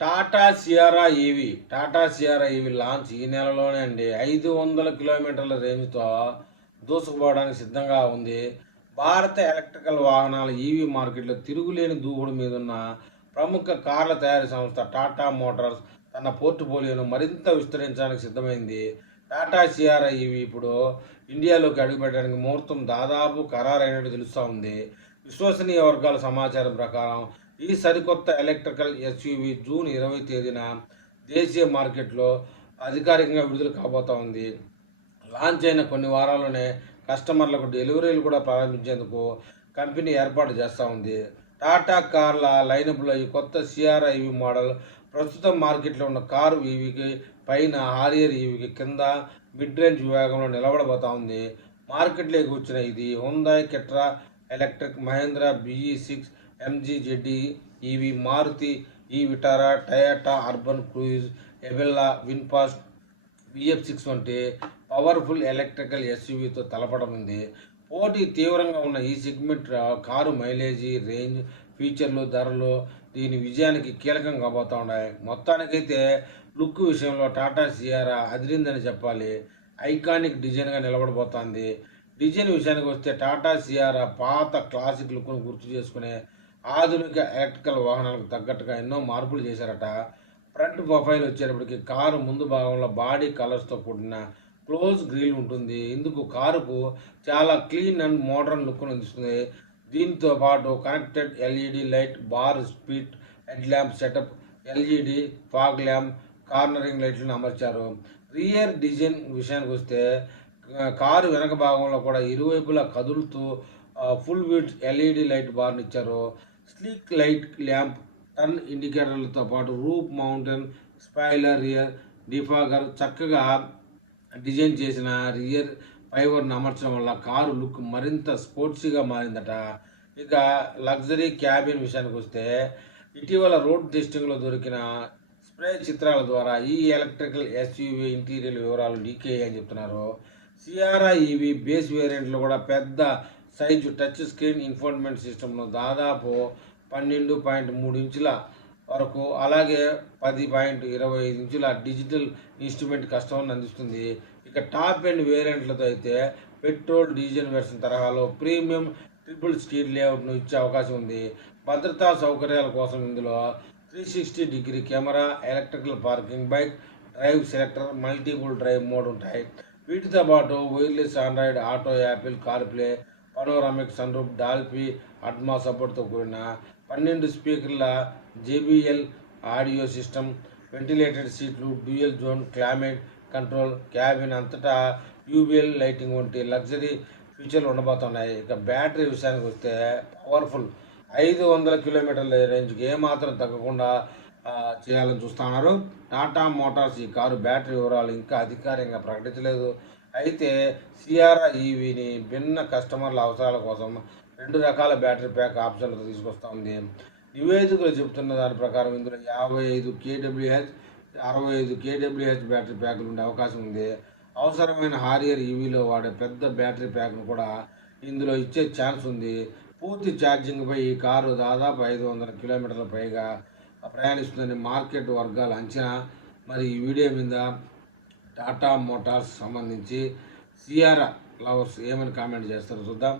Tata Sierra EV launch ఈ నెలలోనే అండి. 500 కిలోమీటర్ల రేంజ్‌తో దూసుకుపోవడానికి సిద్ధంగా ఉంది. భారత ఎలక్ట్రికల్ వాహనాల ఈవీ మార్కెట్‌లో తిరుగులేని దూకుడు మీదున్న ప్రముఖ కార్ల తయారీ సంస్థ టాటా మోటార్స్ తన పోర్ట్‌ఫోలియోను మరింత విస్తరించడానికి సిద్ధమైంది. టాటా సియారా ఈవీ ఇప్పుడు ఇండియాలోకి అడుగుపెట్టడానికి ముహూర్తం దాదాపు ఖరారైనట్టు తెలుస్తా ఉంది. విశ్వసనీయ వర్గాల సమాచారం ప్రకారం ఈ సరికొత్త ఎలక్ట్రికల్ ఎస్యూవీ జూన్ 20 తేదీన దేశీయ మార్కెట్లో అధికారికంగా విడుదల కాబోతా ఉంది. లాంచ్ అయిన కొన్ని వారాల్లోనే కస్టమర్లకు డెలివరీలు కూడా ప్రారంభించేందుకు కంపెనీ ఏర్పాటు చేస్తూ ఉంది. టాటా కార్ల లైనప్లో ఈ కొత్త సియారా ఈవీ మోడల్ ప్రస్తుతం మార్కెట్లో ఉన్న కారు ఈవీకి పైన, హారియర్ ఈవీకి కింద మిడ్ రేంజ్ విభాగంలో నిలబడబోతా ఉంది. మార్కెట్లోకి వచ్చిన ఇది హుందాయ్ కెట్రా electric, Mahindra BE6, MG ZE EV, Maruti e Vitara, Toyota Urban Cruiser, ఎబెల్లా, విన్ఫాస్ట్ VF6 వంటి పవర్ఫుల్ ఎలక్ట్రికల్ ఎస్యూవీతో తలపడనుంది. పోటీ తీవ్రంగా ఉన్న ఈ సెగ్మెంట్ కారు మైలేజీ, రేంజ్, ఫీచర్లు, ధరలు దీని విజయానికి కీలకం కాబోతా ఉన్నాయి. మొత్తానికైతే లుక్ విషయంలో టాటా సియారా అదిరిందని చెప్పాలి. ఐకానిక్ డిజైన్గా నిలబడబోతోంది. డిజైన్ విషయానికి వస్తే టాటా సియారా పాత క్లాసిక్ లుక్ను గుర్తు చేసుకునే ఆధునిక ఎలక్ట్రికల్ వాహనాలకు తగ్గట్టుగా ఎన్నో మార్పులు చేశారట. ఫ్రంట్ ప్రొఫైల్ వచ్చేటప్పటికి కారు ముందు భాగంలో బాడీ కలర్స్తో కూడిన క్లోజ్ గ్రిల్ ఉంటుంది. ఇందుకు కారుకు చాలా క్లీన్ అండ్ మోడర్న్ లుక్ను అందిస్తుంది. దీంతో పాటు connected LED light bar, speed head lamp setup, LED fog lamp, cornering లైట్లను అమర్చారు. రియర్ డిజైన్ విషయానికి వస్తే కారు వెనక భాగంలో కూడా ఇరువైపులా కదులుతూ ఫుల్ విడ్త్ LED లైట్ బార్ని ఇచ్చారు. స్లీక్ లైట్ ల్యాంప్, టర్న్ ఇండికేటర్లతో పాటు roof mountain spoiler, rear defogger చక్కగా డిజైన్ చేసిన రియర్ ఫైవర్ను అమర్చడం వల్ల కారు లుక్ మరింత స్పోర్ట్సీగా మారిందట. ఇక లగ్జరీ క్యాబిన్ విషయానికి వస్తే ఇటీవల రోడ్ టెస్టింగ్లో దొరికిన స్ప్రే చిత్రాల ద్వారా ఈ ఎలక్ట్రికల్ ఎస్యూవీ ఇంటీరియర్ వివరాలు లీక్ అయ్యాయని చెప్తున్నారు. సియారా ఈవీ బేస్ వేరియంట్లో కూడా పెద్ద సైజు టచ్ స్క్రీన్ ఇన్ఫోర్ట్మెంట్ సిస్టమ్ను దాదాపు 12.3 ఇంచుల వరకు, అలాగే 10.25 ఇంచుల డిజిటల్ ఇన్స్ట్రుమెంట్ కస్టమర్ని అందిస్తుంది. ఇక టాప్ ఎండ్ వేరియంట్లతో అయితే పెట్రోల్, డీజిల్ వెర్షన్ తరహాలో ప్రీమియం ట్రిపుల్ స్క్రీన్ లేఅవుట్ను ఇచ్చే అవకాశం ఉంది. భద్రతా సౌకర్యాల కోసం ఇందులో 360 camera, electrical parking, bike drive selector, multiple drive mode ఉంటాయి. వీటితో పాటు wireless Android Auto, Apple CarPlay, panoramic sunroof, Dolby Atmos సపోర్ట్తో కూడిన 12 స్పీకర్ల JBL ఆడియో సిస్టమ్, వెంటిలేటెడ్ సీట్లు, dual zone climate control, cabin అంతటా UVL లైటింగ్ వంటి లగ్జరీ ఫీచర్లు ఉండబోతున్నాయి. ఇక బ్యాటరీ విషయానికి వస్తే పవర్ఫుల్ 500 కిలోమీటర్ల రేంజ్కి ఏమాత్రం తగ్గకుండా చేయాలని చూస్తున్నారు. టాటా మోటార్స్ ఈ కారు బ్యాటరీ వివరాలు ఇంకా అధికారికంగా ప్రకటించలేదు. అయితే సియారా ఈవీని భిన్న కస్టమర్ల అవసరాల కోసం 2 రకాల బ్యాటరీ ప్యాక్ ఆప్షన్లతో తీసుకొస్తుంది. నివేదికలు చెబుతున్న దాని ప్రకారం ఇందులో 55 kWh, 65 kWh బ్యాటరీ ప్యాకులు ఉండే అవకాశం ఉంది. అవసరమైన హారియర్ ఈవీలో వాడే పెద్ద బ్యాటరీ ప్యాక్ను కూడా ఇందులో ఇచ్చే ఛాన్స్ ఉంది. పూర్తి ఛార్జింగ్పై ఈ కారు దాదాపు 500 కిలోమీటర్ల పైగా ప్రయాణిస్తుందని మార్కెట్ వర్గాల అంచనా. మరి ఈ వీడియో మీద టాటా మోటార్స్ సంబంధించి సియారా లవర్స్ ఏమని కామెంట్ చేస్తారో చూద్దాం.